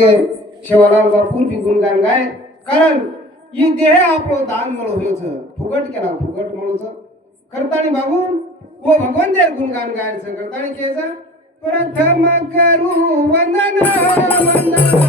शिवालाल बापूर बी गुणगान गाय कारण ई देह आपलो दान मळ होयच फुकट केला फुकट मळच करतानी बाबू वो भगवान देव गुणगान गायचं करतानी केचा प्रथम करू वंदन वंदन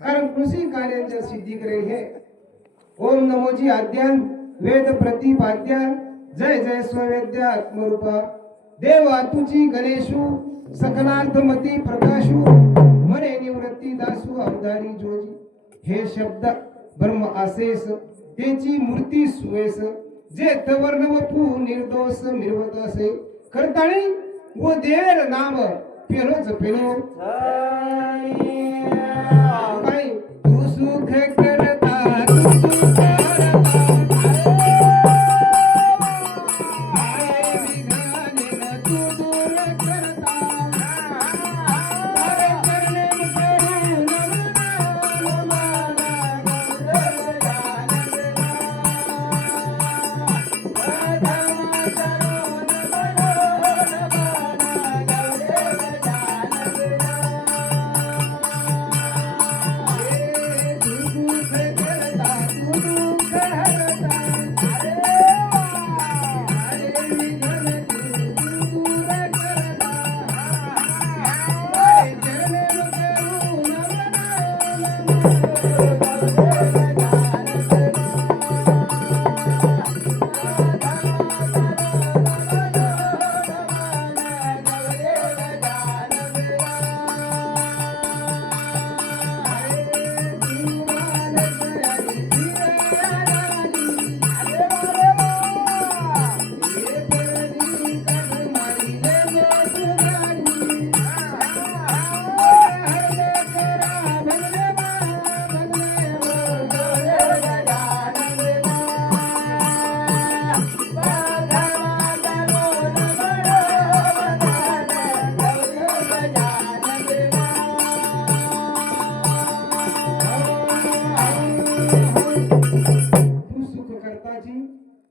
कारण कृषी कार्यांच्या सिद्धी करे हे ओम नमोजी आद्यान वेद प्रतिपाद्या जय जय स्ववेद्य आत्मरूपा देव आतुची गणेशू सकलार्थमती प्रकाशू मने निवृत्ती दासू अवधारी जोजी हे शब्द ब्रह्म आसेस तेची मूर्ती सुवेस जे तवर्ण वपू निर्दोष निर्वत असे करताणी व देवर नाम पेलोच पेलो तू सुख करता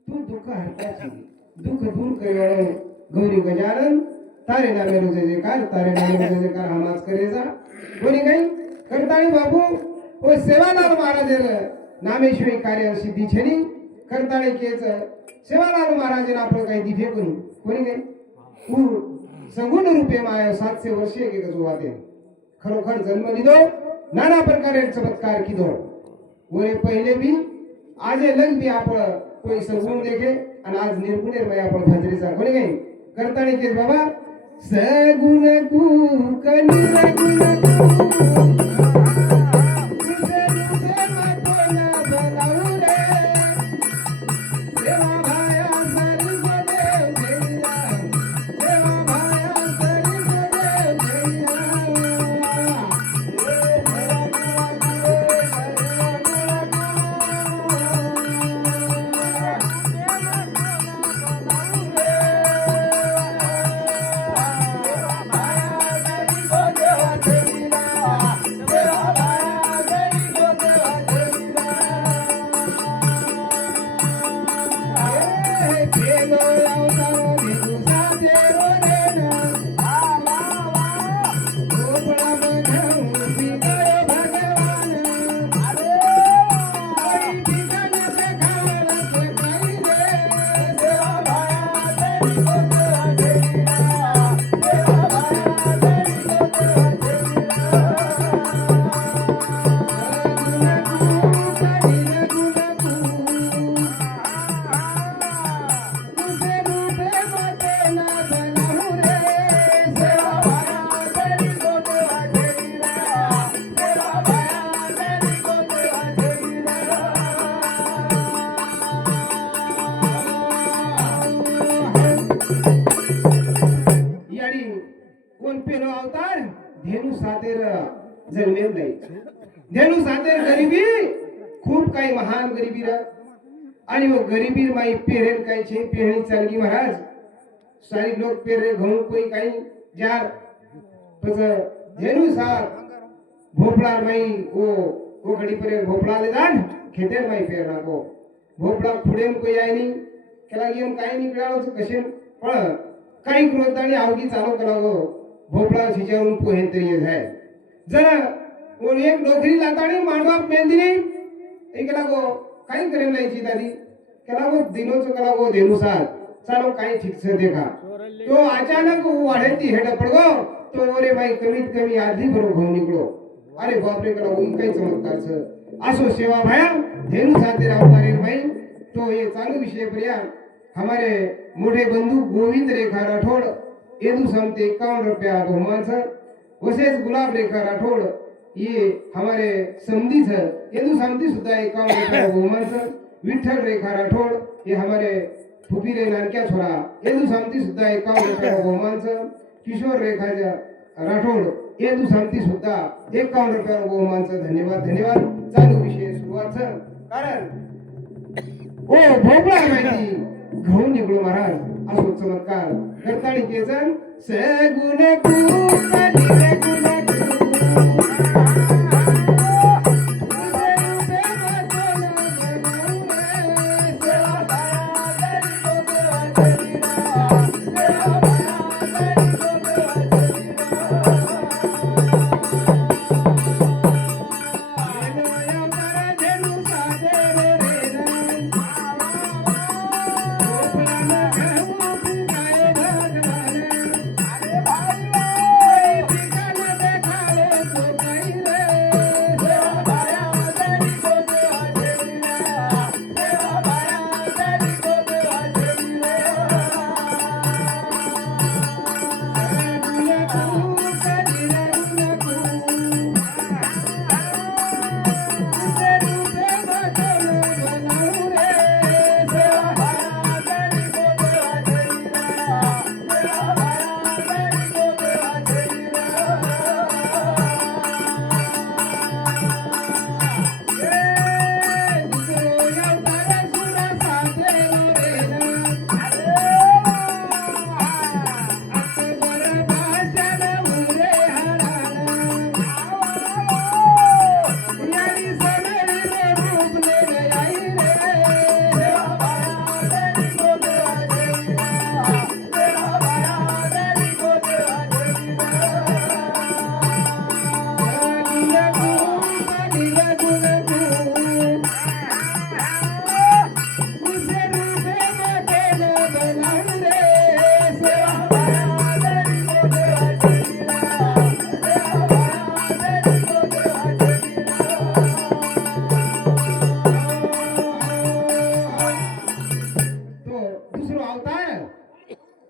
तू सुख दुख दूर करे गौरी गजानन तारे नामे रोजे जयकार तारे नामे रोजे जयकार हमाज करेजा कोणी काही करताळी बाबू ओ सेवालाल महाराज नामेश्वरी कार्य सिद्धी छेनी करताळी केच सेवालाल महाराज आपण काही दिठे कोणी काही सगुण रूपे माय 700 वर्षे के गजवाते खरोखर जन्म लिदो नाना प्रकारे चमत्कार किदो वरे पहिले भी आजे लग भी आप कोई सगुण देखे आणि आज निर्गुणे बाई आपण भजरीचा कोणी काही करताळी केस बाबा सगुण कु कनिर्गुण सातेर जन्मेल नाही धेनू सातेर गरिबी खूप काही महान गरिबी रा आणि वो गरिबी माई पेरेल काही छे पेरणी चालगी महाराज सारी लोक पेरे घऊं कोई काही जार पस धेनू सात भोपळा माई ओ घडी परे भोपळा ले जान खेतेर माई पेरना को भोपळा खुडेन कोई आई नहीं केला गेम काही नाही कळालो कशे पण काही क्रोधाने आवगी चालू करावं भोपळा शिजावून पोहेन तरी जाय जरा वो एक डोकरी लाताणी मांडवा मेंदिनी एकला गो काही करेन नाही दादी केला गो दिनोच केला गो धेनुसार चालो काही ठीक से देखा तो अचानक वाढेती हेड पडगो तो ओरे भाई कमीत कमी आधी भरो घेऊन निघलो अरे बाप रे केला काही चमत्कार छ असो सेवा भाया धेनुसार ते अवतारे भाई तो ये चालू विषय पर्या हमारे मोठे बंधु गोविंद रेखा राठौड़ येदू समते 51 रुपया बहुमान छ वसेच गुलाब रेखा राठौड़ ये हमारे समधी छ येदू समती सुद्धा 51 रुपया बहुमान छ विठ्ठल रेखा राठौड़ ये हमारे फुफी रे नानक्या छोरा येदू समती सुद्धा 51 रुपया बहुमान छ किशोर रेखा राठौड़ येदू समती सुद्धा 51 रुपया बहुमान छ धन्यवाद धन्यवाद चालू विषय सुरुवात छ कारण ओ भोपळा माहिती घेऊन निघलो महाराज असो चमत्कार करताळी केजन सगुण कुकली रे गुण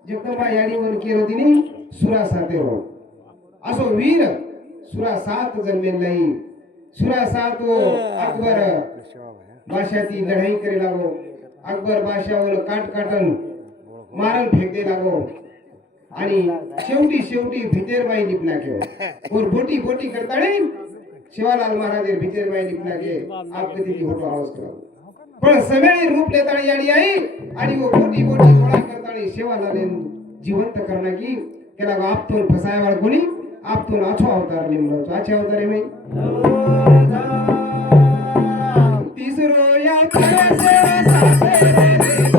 जगदंबा यानी वन केलो दिनी सुरा साते हो असो वीर सुरा सात जन्मेल नाही सुरा सात वो अकबर बादशाहची लढाई करे लागो अकबर बादशाहवर काट काटन मारन फेक दे लागो आणि शेवटी भितेरबाई लिपना के और बोटी बोटी करताणे शिवालाल महाराज भितेरबाई लिपना के आप कधी फोटो आवाज करा पण सगळे रूप लेताणी याडी आई आणि वो बोटी बोटी गोळा करताणी शिवालाल जिवंत करना की केला आपतून फसायवाळ कोणी आपतून आछो अवतार निमलो आछे अवतार में तिसरो या से साथे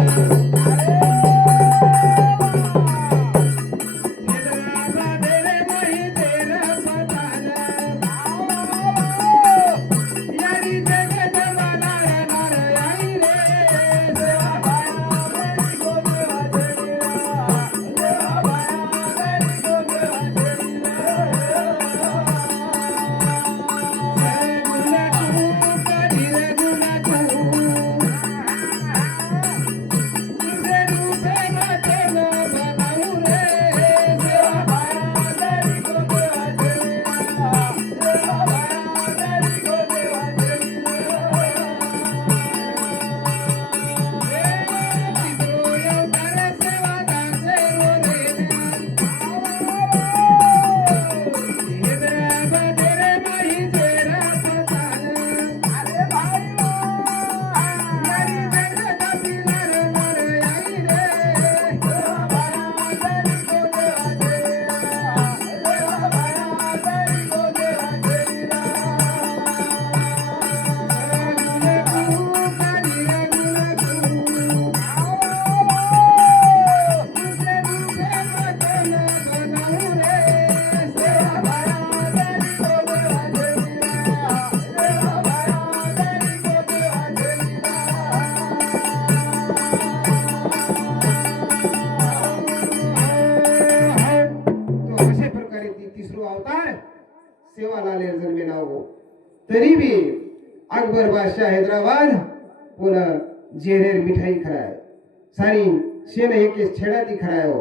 गब्बर बादशाह हैदराबाद पुन्हा जेरेर मिठाई खराय सारी शेन एकेच छेडाती खरायो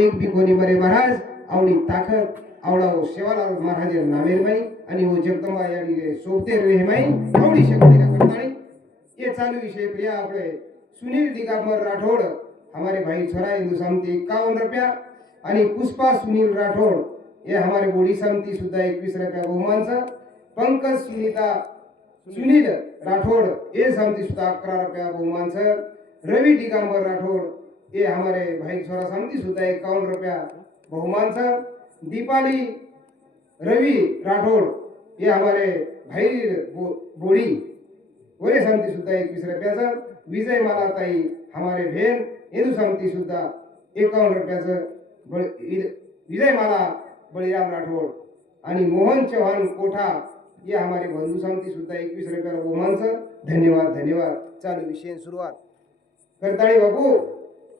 एक बी कोणी बरे महाराज आवडी ताकद आवडाव सेवालाल महाराज नामेर माई आणि वो जगदंबा याडी सोबते रे माई आवडी शक्ती करताणी ये चालू विषय प्रिया आपले सुनील दिगंबर राठौड़ हमारे भाई छोरा हिंदू सामती 51 रुपया आणि पुष्पा सुनील राठौड़ ये हमारे बोडी सामती सुद्धा 21 रुपया बहुमानचं पंकज सुनीता सुनील राठौड़ ये सामती सुद्धा 11 रुपया बहुमानचं रवि दिगंबर राठौड़ ये हमारे भाई छोरा सामती सुद्धा 51 रुपया बहुमानचं दीपाली रवि राठौड़ ये हमारे भाई बोडी वरे सामती सुद्धा 21 रुपयाचं विजय मालाताई हमारे बहन हिंदू सामती सुद्धा 51 रुपयाचं विजय माला बळीराम राठौड़ आणि मोहन चौहान कोठा ये हमारे बंधू सामती सुद्धा 21 रुपयाला बहुमानचं धन्यवाद धन्यवाद चालू विषय सुरुवात करताळी बापू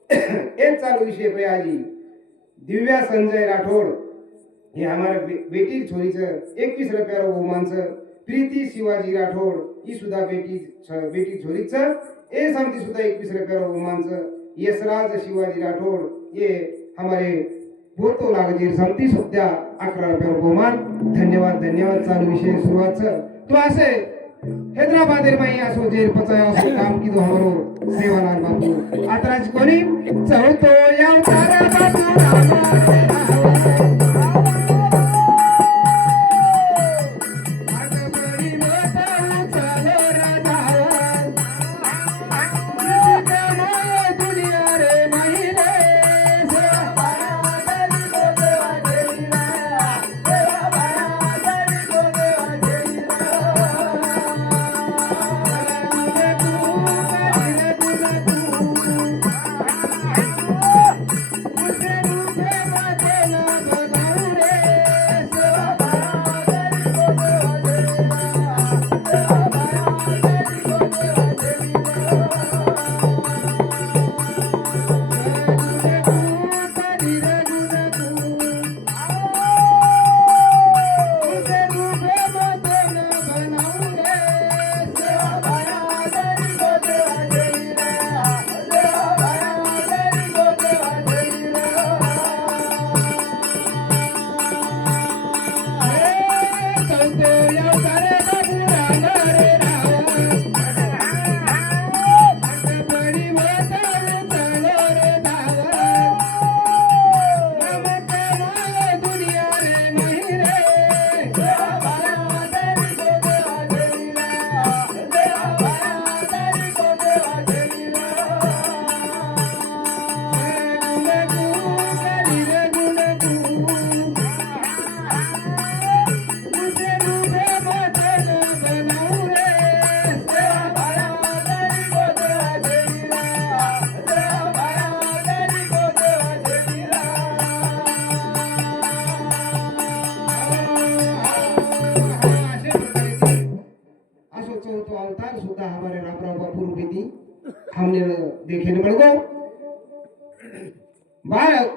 एक चालू विषय प्रयाजी दिव्या संजय राठौड़ हे हमारे बेटी छोरीचं 21 रुपयाला बहुमानचं प्रीती शिवाजी राठौड़ ही सुद्धा बेटी छोरीचं ए सामती सुद्धा 21 रुपयाला बहुमानचं यशराज शिवाजी राठौड़ ये हमारे बोतो लागजीर सामती सुद्धा 11 रुपयाला बहुमान धन्यवाद धन्यवाद चालू विषय सुरुवातचं तो असे हैदराबादेर माई असो जेर पचाय असो काम की दो हमारो सेवालाल बापू आतराज कोणी चौतो या तारा बापू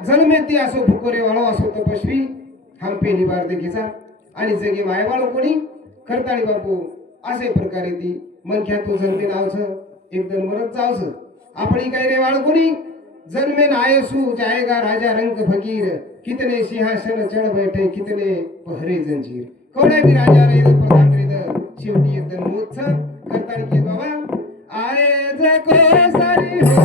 जन्मेती असो फुकोरे वाळो असो तपस्वी हम पेली बार देखीचा आणि जगे मायवाळो कोणी करताळी बापू असे प्रकारे ती मनख्या तो जन्मे नावचं एकदम मरत जावचं आपण काय रे वाळ कोणी जन्मे नायसू जाएगा राजा रंग फकीर कितने सिंहासन चढ़ बैठे कितने पहरे जंजीर कोणे भी राजा रे प्रधान रे शेवटी एकदम मोत्स करताळी के बाबा आए जको सारी हो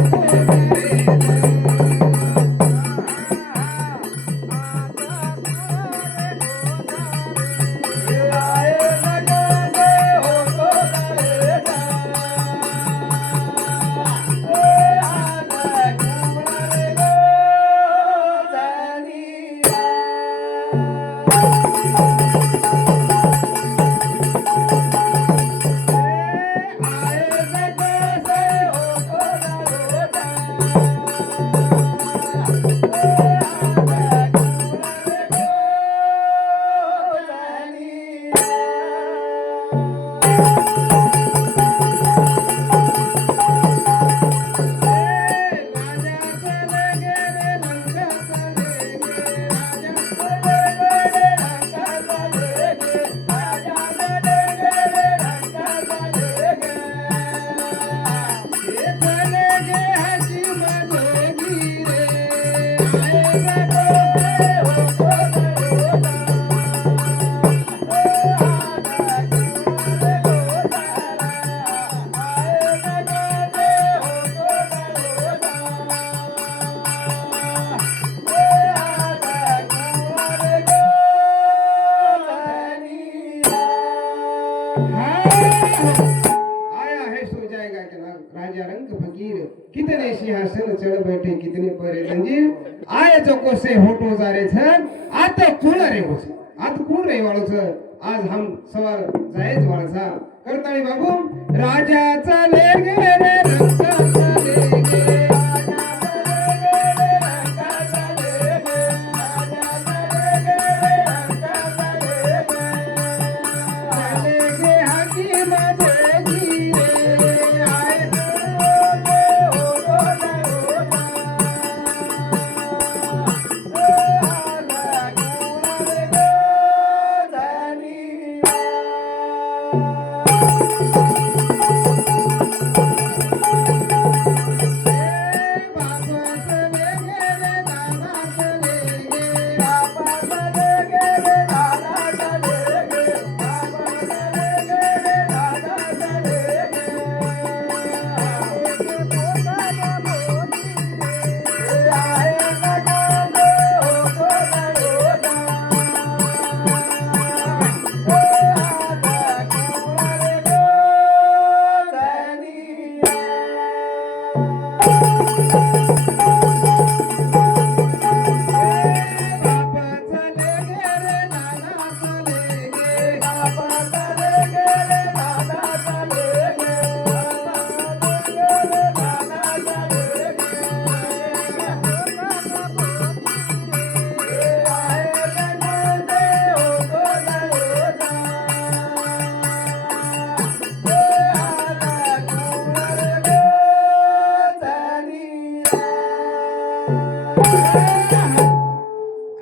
राजा रंग फकीर कितने सिंहासन चढ़ बैठे कितने परे जंजीर आए जो कोसे होटो जारे छन आता कोण रे होस आता कोण रे वाळो छ आज हम सवार जायज वाळसा करताळी बाबू राजा चले गे रे रंगा चले गे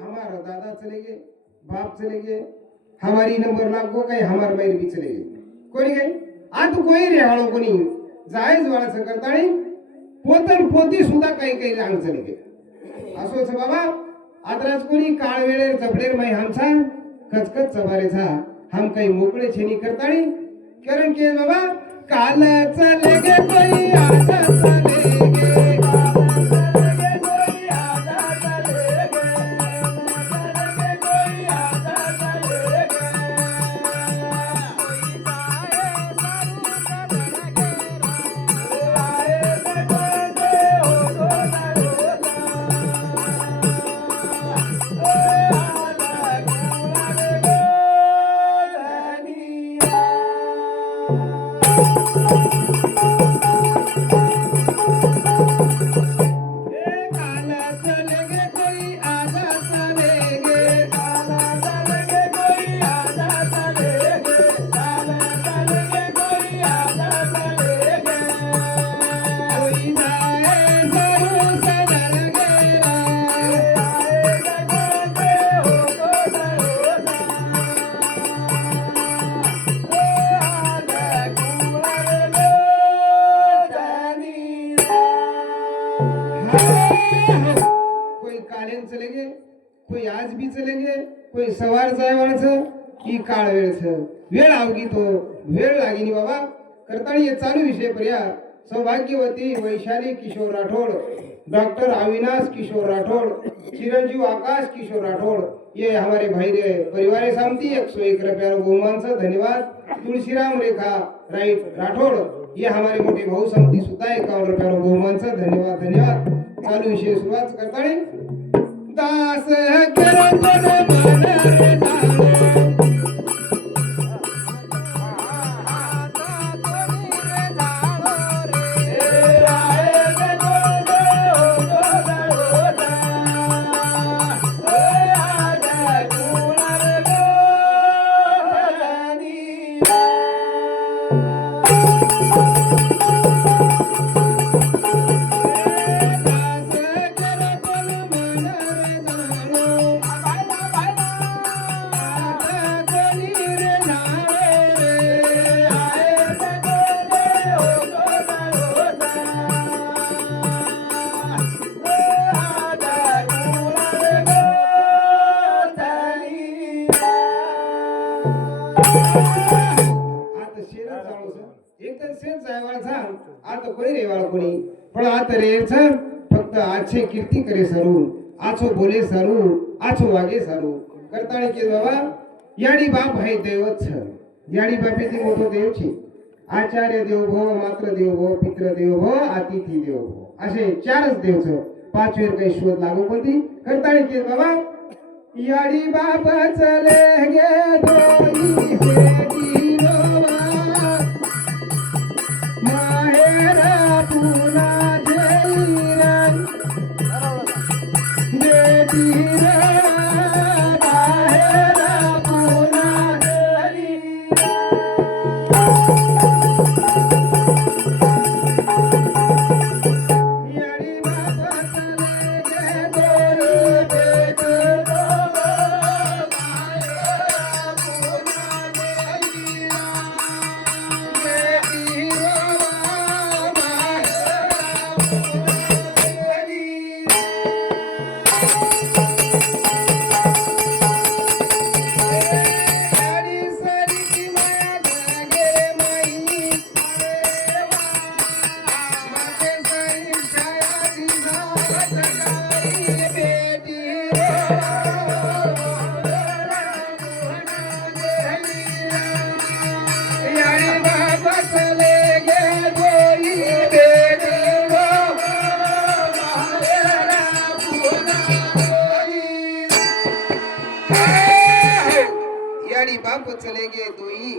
हमारा दादा चले गए बाप चले गए हमारी नंबर लागो काही हमार मैर भी चले गए कोणी गई आ तू कोई रे हाळो कोणी जायज वाळा सकरताळी पोतन पोती सुद्धा काही काही लांग चले गए असो छ बाबा आदराज कोणी काळ वेळेर जबडेर मै हमसा कचकच चबारे छा हम काही मोकळे छेनी करताळी कारण के बाबा काल चले गे कोई आज चले गे कोई कालेन चले गए कोई आज भी चलेंगे कोई सवार जाय वाळच की काळ वेळच वेळ आवगी तो वेळ लागिनी बाबा करताळी ये चालू विषय पर्या सौभाग्यवती वैशाली किशोर राठौड़ डॉक्टर अविनाश किशोर राठौड़ चिरंजीव आकाश किशोर राठौड़ ये हमारे भाई रे परिवार सामती 101 रुपया बहुमान से धन्यवाद तुलसीराम रेखा राइट राठौड़ ये हमारे मोटे भाऊ समती सुद्धा 51 रुपया बहुमान से धन्यवाद धन्यवाद चालू विषय सुरुवात करताळी दास करन मन रे आता शेर जाळो एक तर शेर जायवाळ सांग आता कोई रेवाळ कोणी पण आता रे सांग फक्त आछे कीर्ती करे सरू आछो बोले सरू आछो वागे सरू करताळे के बाबा याडी बाप है देवच छ याडी बापेची मोठो देव छी आचार्य देव भव, मात्र देव भव, पित्र देव भव, अतिथी देव भव, असे चारच देवच. पाचवेर काही शोध लागू कोणती करताळी केस बाबा. याडी बाप चले गे दोई बेटी रोवा, माहेर पुना जैरन बेटी रोवा, माहेर पुना जैरन. याडी बाप चले गे दोई बेटी रोवा, माहेर पुना जैरन बेटी रोवा, माहेर पुना याडी बाप चले गे दोई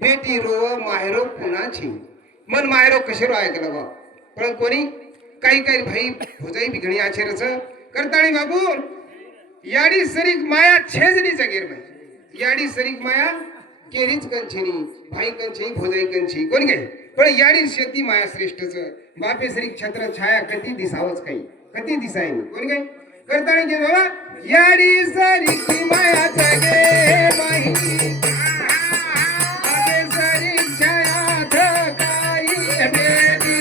बेटी रो माहेरो पुनाची. मन माहेरो कशेरो ऐकलं बा. पण कोणी काही काही भाई भोजाई बिघणी आचेरच करताणी बाबू. याडी सरीक माया छेजनीचा गेर भाई. याडी सरीक माया केरीच कंछेनी भाई कंछे भोजाई कंछी कोण काय. पण याडी शेती माया श्रेष्ठच. बापे सरीक छत्र छाया कधी दिसावच काही कधी दिसायनी कोण काय करताणी गे बाबा. याडी सरीक मायाचा गे माही, बापे सरीक छाया थकाई बेटी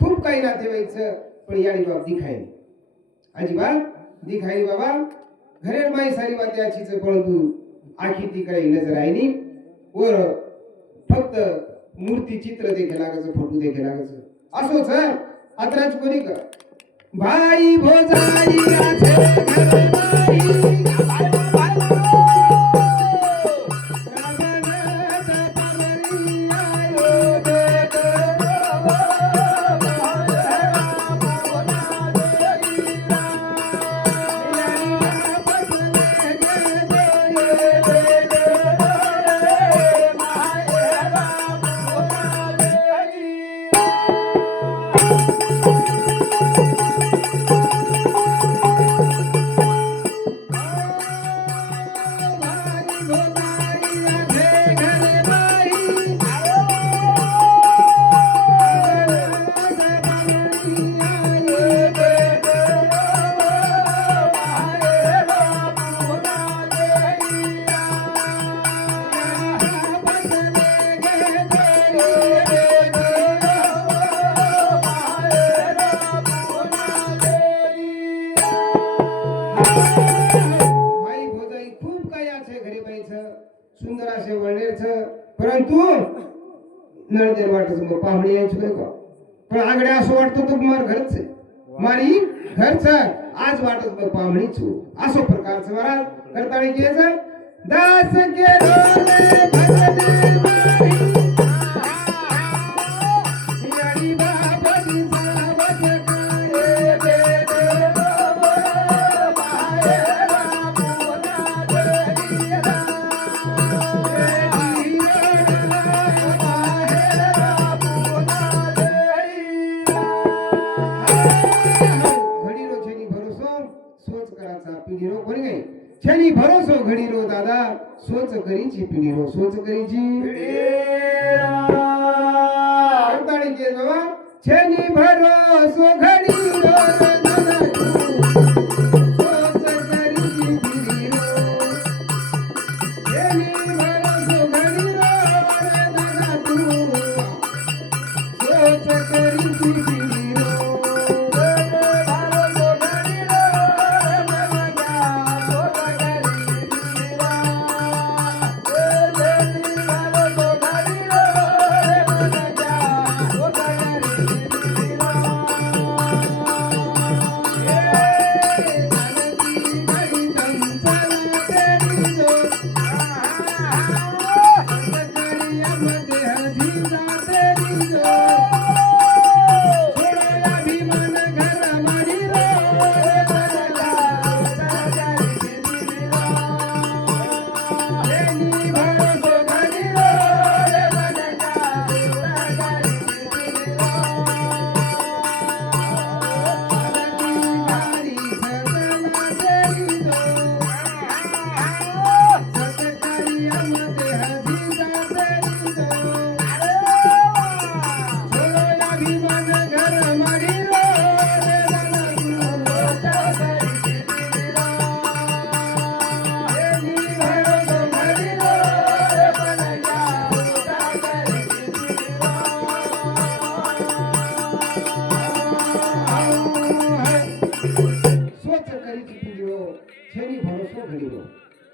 खूप काही नातेवाईक पण याडी बाब दिखाई अजिबात दिखाई बाबा. घरे माई सारी बात याचीच परंतु आखी तिकडे नजर आहे नी वर फक्त मूर्ती चित्र देखे लागायचं फोटो देखे लागायचं असोच. आत्राच कोणी का भाई भोजाई घरे माई सुंदर असे वळणेच परंतु नळदेर वाटच मग पाहुणे यायचं काय का पण आगडे असं वाटतं तो मार घरच मारी घरचा आज वाटत बघ पामणीच असो प्रकारचं महाराज करताळी घ्यायचं दास केलो रे भजने मारी याडी बाबाची सावध काय दे मायेला पुना दरिया छनी भरोसो घडी रो दादा सोच करीची पिढी रो सोच करीची करताळी के बाबा छनी भरोसो घडी रो दादा सोच करीची पिढी रो छनी भरोसो घडी रो दादा तू सोच करीची पिढी रो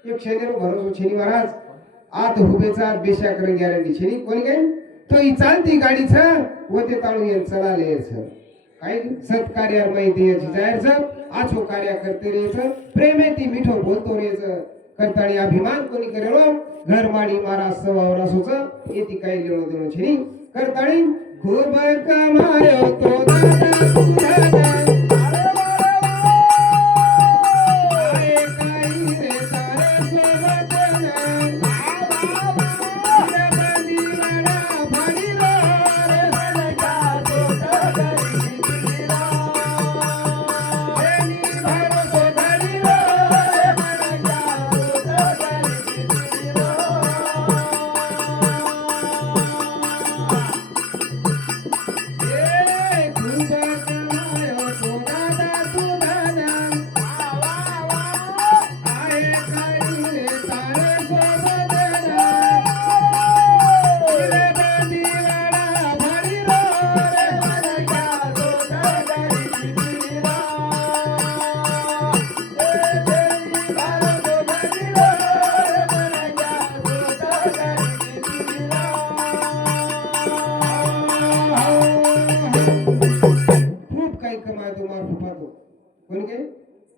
एक शेनेरो भरोसो छेनी महाराज आत हुबेचा बेशा करून गॅरंटी छेनी कोणी काय तो ही चालती गाडीच व ते ताळून येईल चढाले यायचं काय सत्कार्यावर माहिती याची जायचं आछो कार्य करते रेचं प्रेम आहे ती मिठो बोलतो रेचं करताळी अभिमान कोणी करेलो घर माडी मारा सवावरा सोच येती काही लेणो देणो छेनी करताळी खूप कमायो तो दादा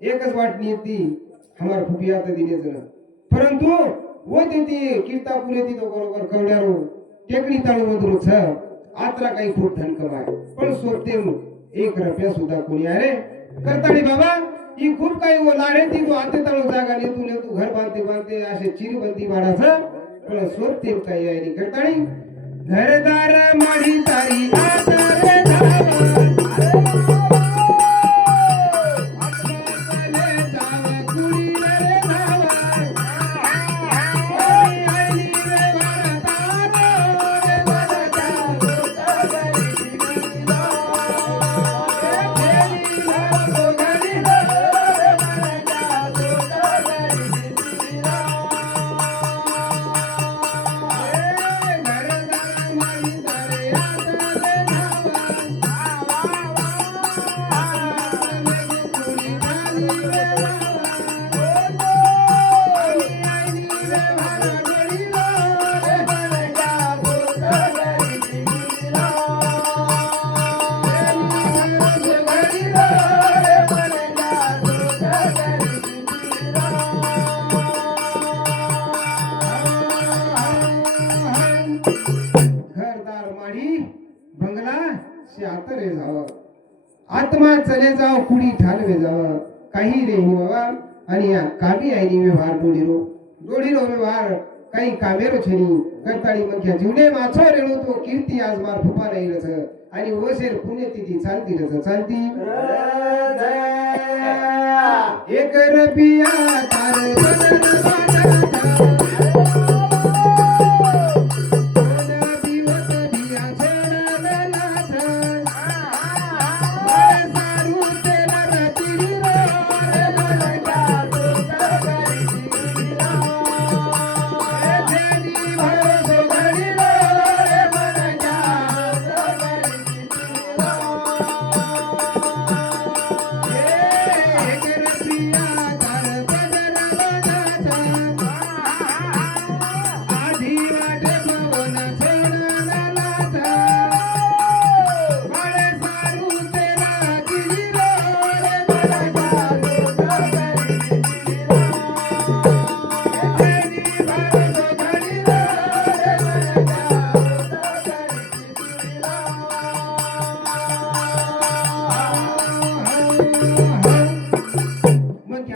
एकच वाटणी येती हमार फुपिया तर दिने जण परंतु वो देती कीर्तापुर येती तो बरोबर कवड्यारो टेकडी ताळू मधुर छ आत्रा काही खूप धन कमाय पण सोबते एक रुपया सुद्धा कोणी अरे करताळी बाबा ही खूप काही वो लाडे ती तो आते ताळू जागा नेतू घर बांधते बांधते असे चिरी बंदी वाढाचं पण सोबते काही आहे करताळी घरदार माडी तारी आता रे धावा आत्मा चले जाव कुडी ठालवे जाव काही रे बाबा आणि या कामी आईनी व्यवहार डोडीरो व्यवहार काही कामेरो छेनी करताळी मंख्या जीवने माछो रेणू तो कीर्ती आज मार फुपा नाही रच आणि ओसेर पुण्यतिथी चालती रच चालती एक रबिया तार बदन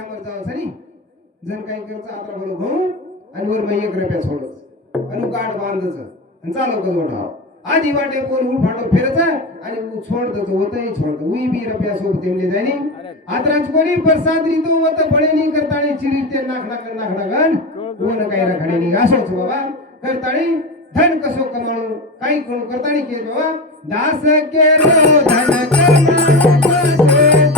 बाजाचा जण काही करता आता बोल घेऊन आणि वर मग एक रुपया सोडच आणि गाठ बांधच आणि चालव का जोडाव आधी वाटे बोल उल फाटो फिरचा आणि छोडत होतही छोडत उई बी रुपया सोबत येऊन जाईनी आत्राच कोणी प्रसाद रीतो होत बळेनी करताणी चिरीते नाक गण कोण काही रखडेनी असोच बाबा करताणी धन कसो कमाणू काही कोण करताणी के बाबा दास के रो धन कमाणू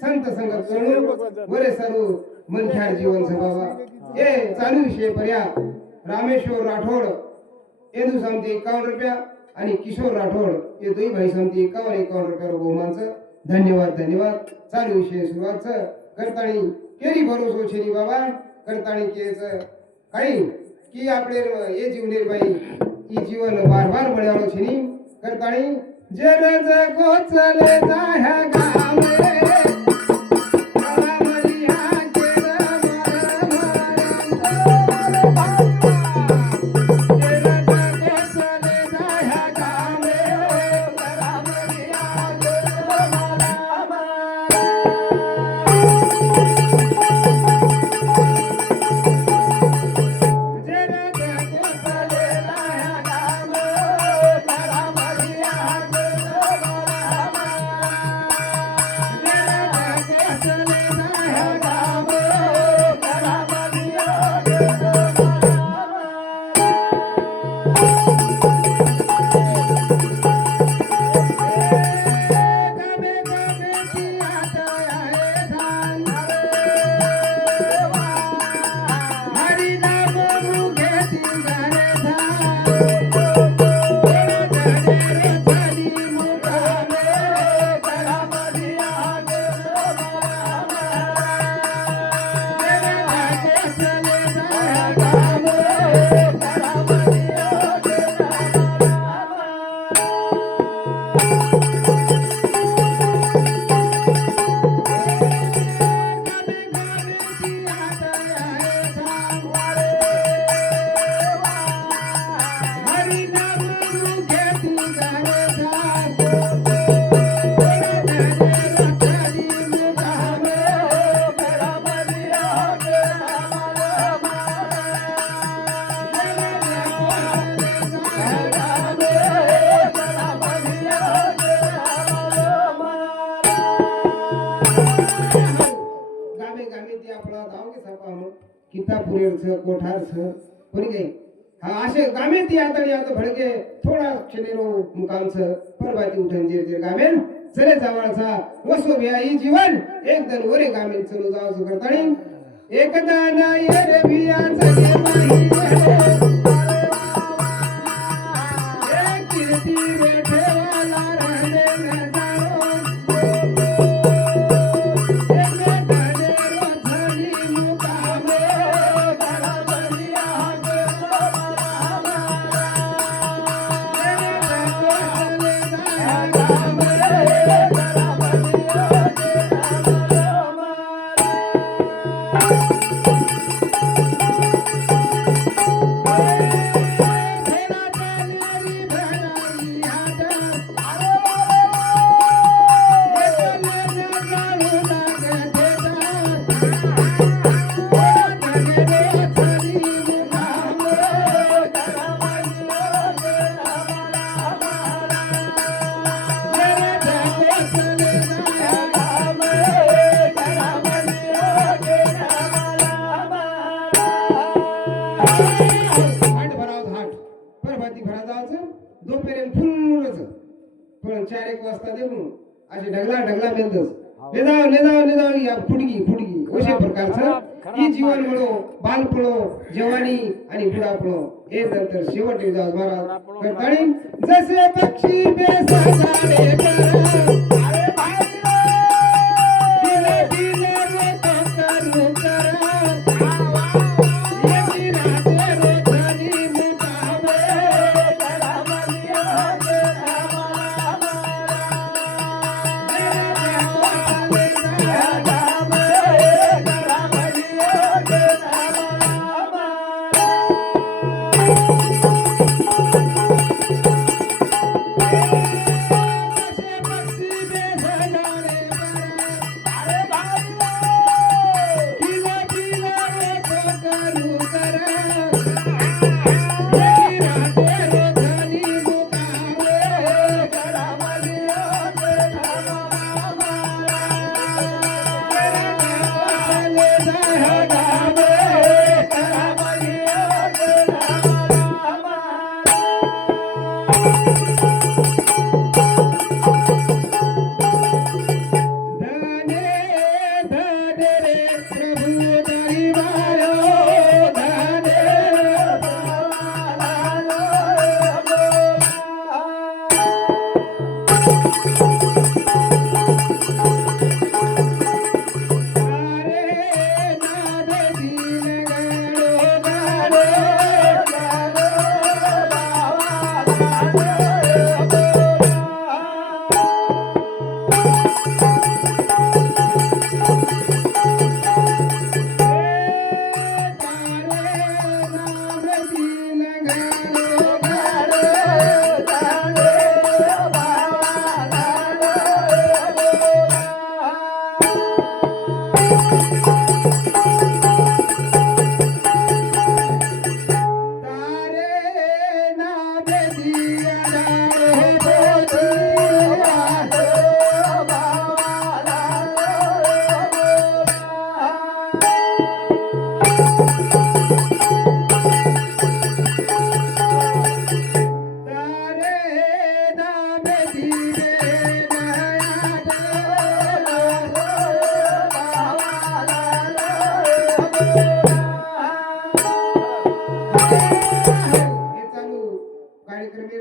संत संगत करून बरे सर्व मनख्यार जीवन से बाबा ये चालू विषय पर्या रामेश्वर राठोड येदू समती 51 रुपया आणि किशोर राठोड ये दोही भाई समती 51 रुपया बहुमानचं धन्यवाद चालू विषय सुरुवात करताणी केरी भरोसो छेनी बाबा करताणी केच काही की आपले ये जीवनेर बाई ई जीवन बार बळ्यालो छेनी करताणी जरज गोचले जाह्या गामे गामे गामे ती आपला धाव के सापा मग कितापुरेरचं कोठारचं कोणी काही हा असे गामे ती आता भडके थोडा क्षणेरो मुकामचं परबाती उठन जे गामेन चले जावाचा वसो भ्याई जीवन एक दन वरे गामेन चलो जावचं करताणी एकदा नाही रे भियाचं गे बाई एक कीर्ती रे ठेवाला राहणे न जाओ चार एक वाजता देऊ असे ढगला बेंदस ले जाओ या फुडगी अशा प्रकारचं ही जीवन म्हणो बालपणो जवानी आणि बुढापणो हे नंतर शेवट जाऊ महाराज करताळी जसे पक्षी बेसाडे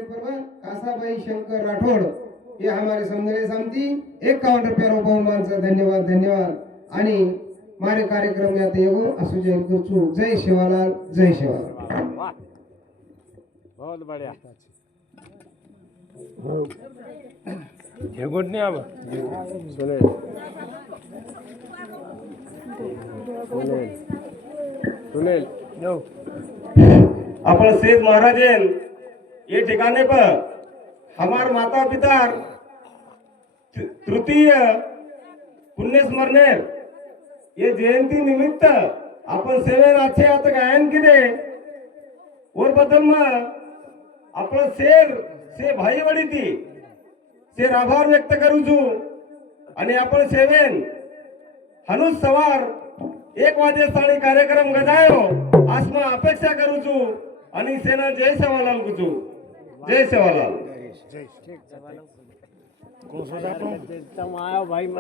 करा कासाबाई शंकर राठोड ये हमारे समझने समझी 51 रुपया बहुमान से धन्यवाद आणि मारे कार्यक्रम यात येगो असु जय कुचू जय शिवालाल बहुत बढ़िया हे गुड नहीं अब सुनील नो अपन सेठ महाराजन ये ठिकाने पर हमार माता पिता तृतीय पुण्य स्मरणे ये जयंती निमित्त आपण सेवेन अच्छे आता गायन किदे और बदल में आपण से भाई वडी ती से आभार व्यक्त करू छू आणि आपण सेवेन हनुज सवार 1 वाजे साड़ी कार्यक्रम गजायो आसमा अपेक्षा करू छू आणि सेना जय सेवालाल कुचू जय सेवालाल मोबाईल